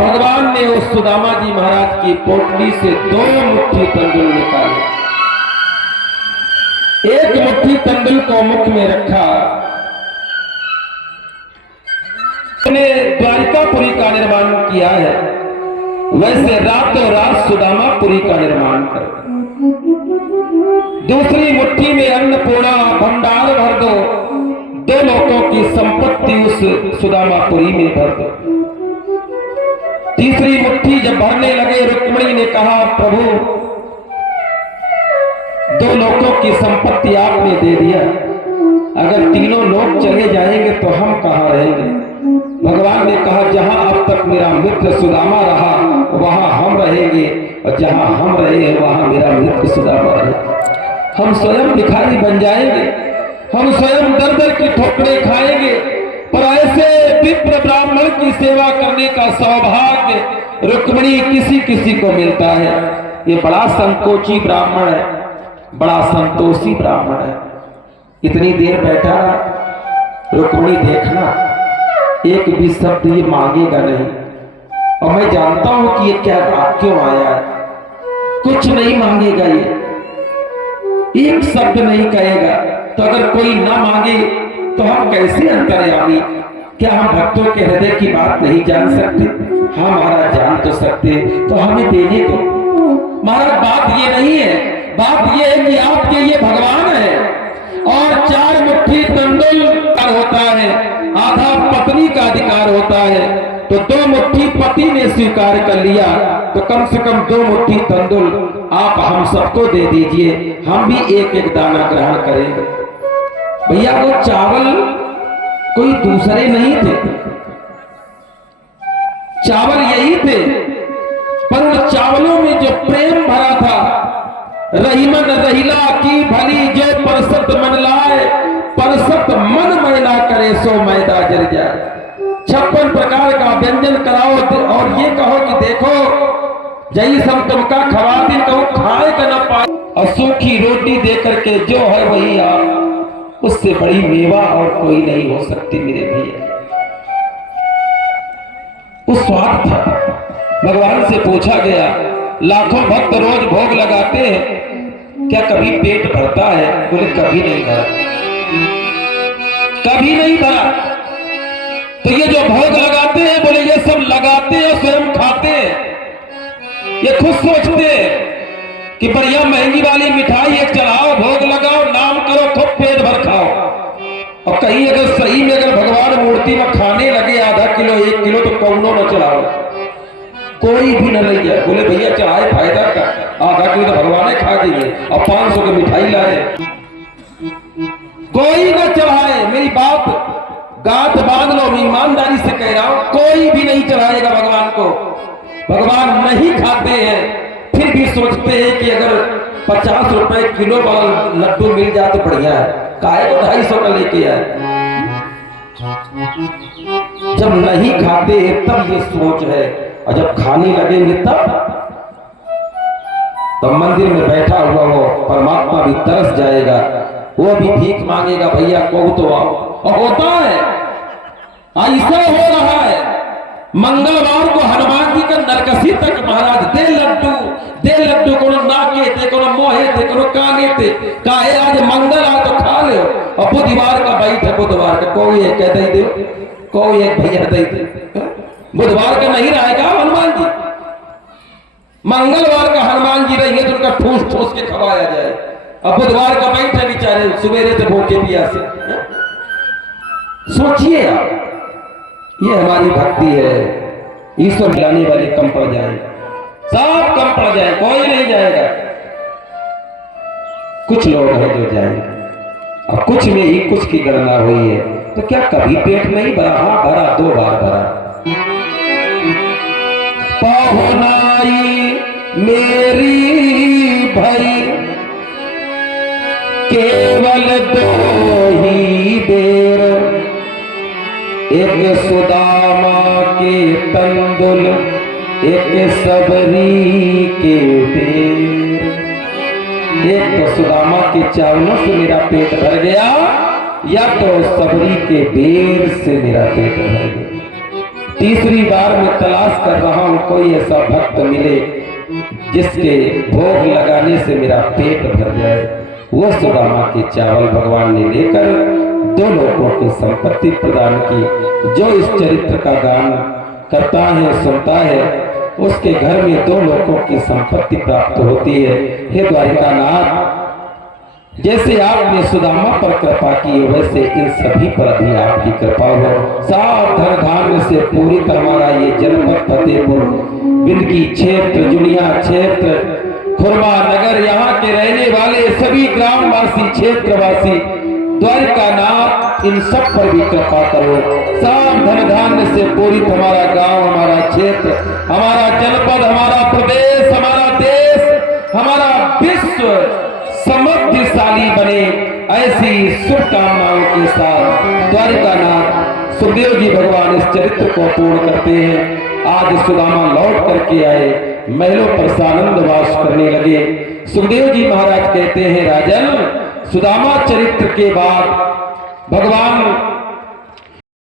भगवान ने उस सुदामा जी महाराज की पोटली से 2 मुट्ठी तंदुल निकाले। एक मुट्ठी तंदुल को मुख में रखा। उसने द्वारिकापुरी का निर्माण किया है, वैसे रातों रात सुदामापुरी का निर्माण कर। दूसरी मुट्ठी में अन्नपूर्णा भंडार भर दो, 2 लोकों की संपत्ति उस सुदामापुरी में भर दो। तीसरी मुट्ठी जब भरने लगे, रुक्मिणी ने कहा, प्रभु 2 लोकों की संपत्ति आपने दे दिया, अगर तीनों लोग चले जाएंगे तो हम कहां रहेंगे? भगवान ने कहा, जहां अब तक मेरा मित्र सुदामा रहा वहां हम रहेंगे, और जहां हम रहे वहां मेरा मित्र सुदामा रहे। हम स्वयं भिखारी बन जाएंगे, हम स्वयं दर दर की ठोकरें खाएंगे, पर ऐसे विप्र ब्राह्मण की सेवा करने का सौभाग्य रुक्मिणी किसी किसी को मिलता है। ये बड़ा संकोची ब्राह्मण है, बड़ा संतोषी ब्राह्मण है। इतनी देर बैठा रुक्मिणी, देखना एक भी शब्द ये मांगेगा नहीं, और मैं जानता हूं कि ये क्या बात क्यों आया है। कुछ नहीं मांगेगा, ये एक शब्द नहीं कहेगा। तो अगर कोई ना मांगे तो हम कैसे अंतर्यामी? क्या हम भक्तों के हृदय की बात नहीं जान सकते? हाँ महाराज, जान तो सकते, तो हमें देने दो। महाराज बात ये नहीं है, बात ये है कि आपके ये भगवान है, और 4 मुट्ठी तंदुल होता है, आधा पत्नी का अधिकार होता है। तो 2 मुट्ठी पति ने स्वीकार कर लिया, तो कम से कम 2 मुट्ठी तंदुल आप हम सबको दे दीजिए, हम भी एक एक दाना ग्रहण करेंगे। भैया वो चावल कोई दूसरे नहीं थे, चावल यही थे, पर उन चावलों में जो प्रेम भरा था, रहीमन रहीला की भली जो परसत मन लाए, परसत मन मैला करे सो मैदा जल जाए। 56 प्रकार का व्यंजन कराओ और ये कहो कि देखो जई सब तुमका खवाती तो खाए का ना पाए, और सूखी रोटी दे करके जो है वही आप, उससे बड़ी मेवा और कोई नहीं हो सकती मेरे भैया। उस स्वाद था। भगवान से पूछा गया, लाखों भक्त रोज भोग लगाते हैं, क्या कभी पेट भरता है? बोले कभी नहीं भरा, कभी नहीं भरा। तो ये जो भोग लगाते हैं, बोले ये सब लगाते हैं स्वयं खाते हैं। ये खुद सोचते हैं कि बढ़िया महंगी वाली मिठाई एक चढ़ाओ, भोग लगाओ, नाम करो, खूब पेट भर खाओ। और कहीं अगर सही में अगर भगवान मूर्ति में खाने लगे आधा किलो 1 किलो, तो कौनो न चढ़ाओ, कोई भी न ले जाए। बोले भैया चढ़ाए फायदा का, आधा किलो तो भगवान खा दिए और 500 की मिठाई लाए, कोई न चढ़ाए। मेरी बात गांठ बांध लो, ईमानदारी से कह रहा हूं, कोई भी नहीं चढ़ाएगा भगवान को। भगवान नहीं खाते हैं, फिर भी सोचते हैं कि अगर 50 रुपए किलो वाला लड्डू मिल जाए तो बढ़िया है, काहे को 250 का लेके आए। जब नहीं खाते हैं तब ये सोच है, और जब खाने लगेंगे तब मंदिर में बैठा हुआ वो परमात्मा भी तरस जाएगा, वो भी भीख मांगेगा, भैया को तो आओ। और होता है, ऐसा हो रहा है। मंगलवार को हनुमान जी का नरकसी तक महाराज दे लड्डू, कोनो नाके थे, कोनो मोहे थे, कोनो काने थे, काहे आज मंगल आ तो खा ले। और बुधवार का बैठ है, बुधवार का कोई एक कह दे, कोई एक भैया दे दे। बुधवार का नहीं रहेगा हनुमान जी, मंगलवार का हनुमान जी रहेंगे तो उनका ठूस ठूस के खवाया जाए। अब बुधवार का बैठे बेचारे सवेरे से भूखे प्यासे। सोचिए आप, ये हमारी भक्ति है। ईश्वर मिलाने वाले कम पड़ जाए, सब कम पड़ जाए, कोई नहीं जाएगा। कुछ लोग हैं जो जाएंगे, और कुछ में ही कुछ की गणना हुई है। तो क्या कभी पेट नहीं भरा? हाँ भरा, 2 बार भरा। पहुनाई मेरी भई केवल 2 ही बेर, एक सुदामा के तंदुल, एक सबरी के बेर। एक तो सुदामा के चावलों से मेरा पेट भर गया, या तो सबरी के बेर से मेरा पेट भर गया। तीसरी बार मैं तलाश कर रहा हूं कोई ऐसा भक्त मिले जिसके भोग लगाने से मेरा पेट भर जाए। वो सुदामा के चावल भगवान ने लेकर 2 लोगों की संपत्ति प्रदान की। जो इस चरित्र का गान करता है, सुनता है, उसके घर में 2 लोगों की संपत्ति प्राप्त होती है। हे द्वारिकानाथ, जैसे आपने सुदामा पर कृपा की वैसे इन सभी पर भी आपकी कृपा हो। साफ धन धान्य से पूरित हमारा ये जनपद फतेहपुर, बिंदकी क्षेत्र, जुनिया क्षेत्र, खुरवा नगर, यहाँ के रहने वाले सभी ग्रामवासी, क्षेत्रवासी, द्वारिकानाथ इन सब पर भी कृपा करो। साफ धन धान्य से पूरित हमारा गांव, हमारा क्षेत्र, हमारा जनपद, हमारा प्रदेश, हमारा देश, हमारा विश्व समृद्धिशाली बने, ऐसी शुभकामनाओं के साथ द्वारिकानाथ सुखदेव जी भगवान इस चरित्र को पूर्ण करते हैं। आज सुदामा लौट करके आए, महलों पर सानंद वास करने लगे। सुखदेव जी महाराज कहते हैं, राजन, सुदामा चरित्र के बाद भगवान